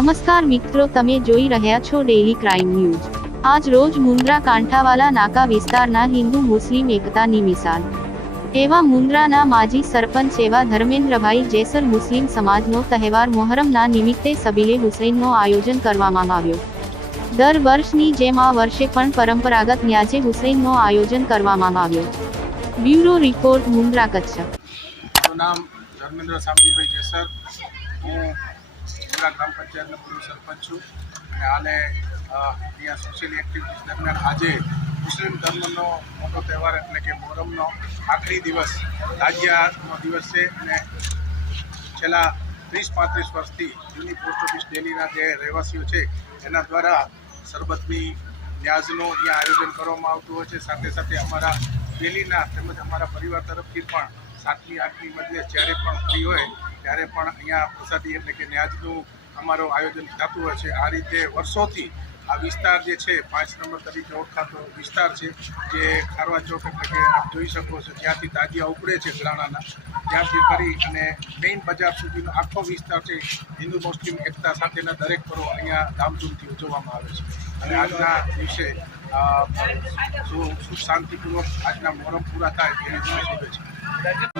નમસ્કાર મિત્રો, તમે જોઈ રહ્યા છો ડેલી ક્રાઇમ ન્યૂઝ આજ રોજ મુન્દ્રા કાંઠાવાલા નાકા વિસ્તારના હિન્દુ મુસ્લિમ એકતાની મિસાલ. એવા મુન્દ્રાના માજી સરપંચ એવા ધર્મેન્દ્રભાઈ જેસર મુસ્લિમ સમાજનો તહેવાર મોહરમના નિમિત્તે સબીલે હુસૈનનો આયોજન કરવામાં આવ્યો. દર વર્ષની જેમ આ વર્ષે પણ પરંપરાગત ન્યાજે હુસૈનનો આયોજન કરવામાં આવ્યો. Bureau report Mundra Kutch. નામ ધર્મેન્દ્ર સામજીભાઈ જેસર હું મુંદ્રા ગ્રામ પંચાયતનો પૂર્વ સરપંચ છું અને અ, અહીંયા સોશિયલ એક્ટિવિટીઝ દરમિયાન આજે મુસ્લિમ ધર્મનો મોટો તહેવાર એટલે કે મોહરમનો આખરી દિવસ તાજિયાનો દિવસ છે અને છેલ્લા ત્રીસ પાંત્રીસ વર્ષથી જૂની પોસ્ટ ઓફિસ ડેલીના જે રહેવાસીઓ છે એના દ્વારા સરબતની ન્યાઝનું અહીંયા આયોજન કરવામાં આવતું હોય છે. સાથે સાથે અમારા ડેલીના તેમજ અમારા પરિવાર તરફથી પણ સાતમી આઠમી મજલિસ જ્યારે પણ ફ્રી હોય ત્યારે પણ અહીંયા પ્રસાદી એટલે કે ન્યાજનું અમારું આયોજન થતું હોય છે. આ રીતે વર્ષોથી આ વિસ્તાર જે છે, પાંચ નંબર તરીકે ઓળખાતો વિસ્તાર છે, જે ખારવા ચોક એટલે કે આપ જોઈ શકો છો, જ્યાંથી તાજિયા ઉપડે છે ગ્રાણાના ત્યાંથી કરી અને મેઇન બજાર સુધીનો આખો વિસ્તાર છે, હિન્દુ, મુસ્લિમ, એકતા સાથેના દરેક પર્વ અહીંયા ધામધૂમથી ઉજવવામાં આવે છે. અને આજના દિવસે સુખ શાંતિપૂર્વક આજના મોરમ પૂરા થાય એવી શકે શુભેચ્છા.